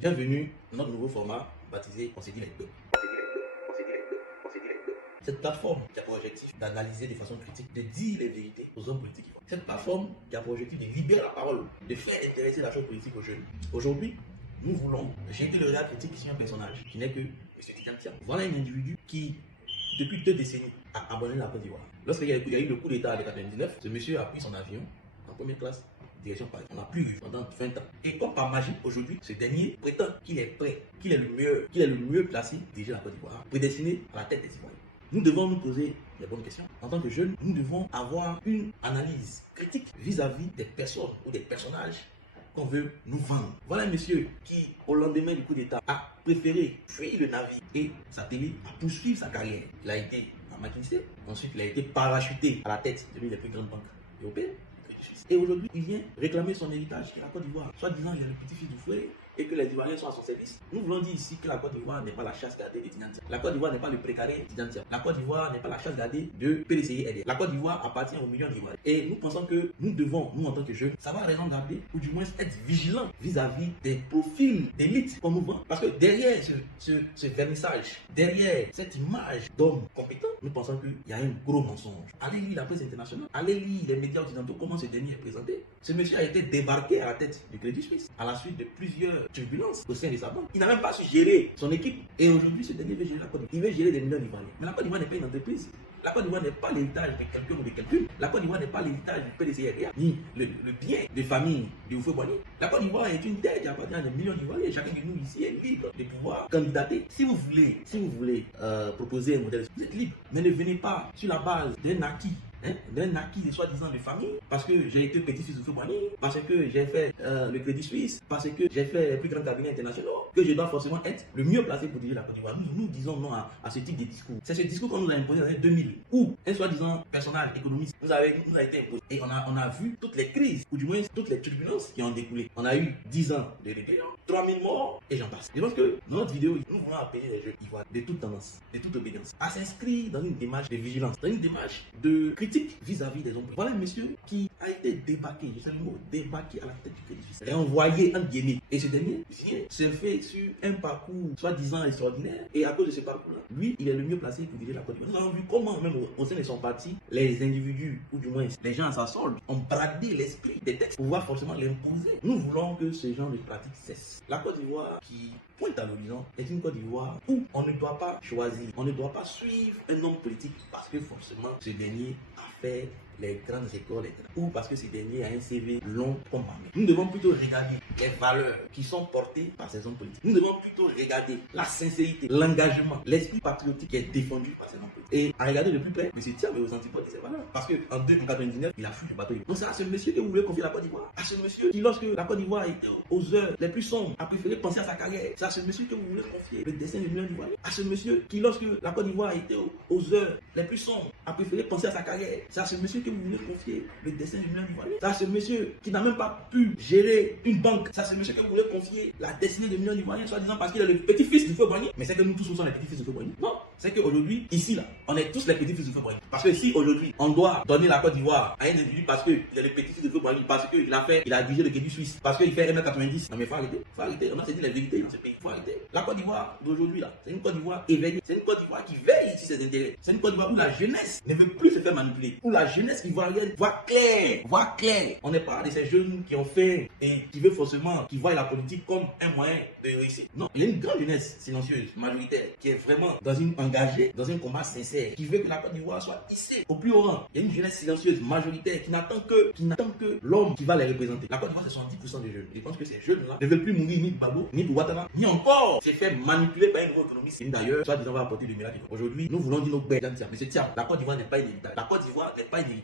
Bienvenue dans notre nouveau format baptisé On s'est dit les peuples. Cette plateforme qui a pour objectif d'analyser de façon critique, de dire les vérités aux hommes politiques. Cette plateforme qui a pour objectif de libérer la parole, de faire intéresser la chose politique aux jeunes. Aujourd'hui, nous voulons jeter le regard critique sur un personnage qui n'est que M. Tidjane Thiam. Voilà un individu qui, depuis 2 décennies, a abandonné la Côte d'Ivoire. Lorsqu'il y a eu le coup d'État en 1999, ce monsieur a pris son avion en première classe, direction Paris. On n'a plus vu pendant 20 ans. Et comme par magie, aujourd'hui, ce dernier prétend qu'il est prêt, qu'il est le mieux placé pour diriger la Côte d'Ivoire, prédestiné à la tête des Ivoiriens. Nous devons nous poser les bonnes questions. En tant que jeunes, nous devons avoir une analyse critique vis-à-vis des personnes ou des personnages qu'on veut nous vendre. Voilà un monsieur qui, au lendemain du coup d'État, a préféré fuir le navire et s'atteler à poursuivre sa carrière. Il a été à McKinsey, ensuite il a été parachuté à la tête de l'une des plus grandes banques européennes. Et aujourd'hui, il vient réclamer son héritage qui est la Côte d'Ivoire. Soit disant il est le petit-fils du fouet et que les Ivoiriens sont à son service. Nous voulons dire ici que la Côte d'Ivoire n'est pas la chasse gardée de Tidjane Thiam. La Côte d'Ivoire n'est pas le précaré de Tidjane Thiam. La Côte d'Ivoire n'est pas la chasse gardée de PDCI-LDR. La Côte d'Ivoire appartient aux millions d'Ivoiriens. Et nous pensons que nous devons, nous en tant que jeunes, savoir raison garder ou du moins être vigilants vis-à-vis des profils d'élites qu'on nous vend. Parce que derrière ce vernissage, derrière cette image d'homme compétent, nous pensons qu'il y a un gros mensonge. Allez lire la presse internationale, allez lire les médias occidentaux, comment ce dernier est présenté. Ce monsieur a été débarqué à la tête du Crédit Suisse à la suite de plusieurs turbulences au sein de sa banque. Il n'a même pas su gérer son équipe. Et aujourd'hui, ce dernier veut gérer la Côte d'Ivoire. Il veut gérer des millions d'Ivoiriens. Mais la Côte d'Ivoire n'est pas une entreprise. La Côte d'Ivoire n'est pas l'héritage de quelqu'un ou de quelqu'une. La Côte d'Ivoire n'est pas l'héritage du PDCRDA, ni le bien de famille de Houphouët-Boigny. La Côte d'Ivoire est une terre qui appartient à des millions d'Ivoiriens. Chacun de nous ici est libre de pouvoir candidater. Si vous voulez proposer un modèle, vous êtes libre. Mais ne venez pas sur la base d'un acquis. D'un acquis de soi-disant de famille, parce que j'ai été petit-fils de Houphouët-Boigny, parce que j'ai fait le Crédit Suisse, parce que j'ai fait les plus grands cabinets internationaux, que je dois forcément être le mieux placé pour diriger la Côte d'Ivoire. Nous disons non à ce type de discours. C'est ce discours qu'on nous a imposé dans les 2000, où un soi-disant personnage économiste nous a été imposé. Et on a vu toutes les crises, ou du moins toutes les turbulences qui ont découlé. On a eu 10 ans de rébellion, 3000 morts, et j'en passe. Je pense que dans notre vidéo, nous voulons appeler les jeunes ivoiriens de toute tendance, de toute obédience, à s'inscrire dans une démarche de vigilance, dans une démarche de critique vis-à-vis des hommes. Voilà un monsieur qui a été débarqué, je sais le mot, débarqué à la tête du Crédit Suisse, réenvoyé entre guillemets. Et ce dernier se fait sur un parcours soi-disant extraordinaire. Et à cause de ce parcours-là, lui, il est le mieux placé pour diriger la Côte d'Ivoire. Nous avons vu comment, même au sein de son parti, les individus, ou du moins les gens à sa solde, ont bradé l'esprit des textes pour pouvoir forcément l'imposer. Nous voulons que ce genre de pratique cesse. La Côte d'Ivoire qui pointe à l'horizon est une Côte d'Ivoire où on ne doit pas choisir, on ne doit pas suivre un homme politique parce que forcément ce dernier a fait les grandes écoles, ou parce que ce dernier a un CV long comme ma mère. Nous devons plutôt regarder les valeurs qui sont portées par ces hommes politiques. Nous devons plutôt regarder la sincérité, l'engagement, l'esprit patriotique qui est défendu par ces hommes politiques. Et à regarder de plus près, M. Thiam est aux antipodes de ces valeurs. Parce qu'en 1999, il a fui le bateau. Donc c'est à ce monsieur que vous voulez confier la Côte d'Ivoire. À ce monsieur qui, lorsque la Côte d'Ivoire était aux heures les plus sombres, a préféré penser à sa carrière. C'est à ce monsieur que vous voulez confier le destin de millions d'Ivoiriens. À ce monsieur qui, lorsque la Côte d'Ivoire était aux heures les plus sombres, a préféré penser à sa carrière. C'est à ce monsieur que vous voulez confier le destin du million d'Ivoiriens. C'est à ce monsieur qui n'a même pas pu gérer une banque. C'est à ce monsieur que vous voulez confier la destinée de millions d'Ivoiriens, soit disant parce qu'il est le petit-fils du Houphouët-Boigny. Mais c'est que nous tous nous sommes les petits-fils du Houphouët-Boigny. Non, c'est qu'aujourd'hui, ici, là, on est tous les petits-fils du Houphouët-Boigny. Parce que si aujourd'hui, on doit donner la Côte d'Ivoire à un individu parce qu'il est le petit-fils du Houphouët-Boigny, parce qu'il a dirigé le Crédit Suisse, parce qu'il fait 1m90, non mais faut arrêter, on a dit la vérité dans ce pays, faut arrêter. La Côte d'Ivoire d'aujourd'hui, là, c'est une Côte d'Ivoire éveillée, c'est une Côte d'Ivoire qui veille sur ses intérêts, c'est une Côte d'Ivoire où la jeunesse ne veut plus se faire manipuler, où la jeunesse ivoirienne voit clair. On n'est pas de ces jeunes qui ont fait et qui veulent forcément, qui voient la politique comme un moyen de réussir. Non, il y a une grande jeunesse silencieuse, majoritaire, qui est vraiment engagée dans un combat sincère, qui veut que la Côte d'Ivoire soit hissée au plus haut rang. Il y a une jeunesse silencieuse, majoritaire, qui n'attend que l'homme qui va les représenter. La Côte d'Ivoire, c'est 70% des jeunes. Je pense que ces jeunes-là ne veulent plus mourir ni pour Gbagbo, ni pour Ouattara, ni encore se faire manipuler par un nouveau économiste. D'ailleurs, soit disant va apporter le miracle. Aujourd'hui, nous voulons dire nos bêtes. Monsieur Thiam, la Côte d'Ivoire n'est pas une héritage. La Côte d'Ivoire n'est pas une héritage.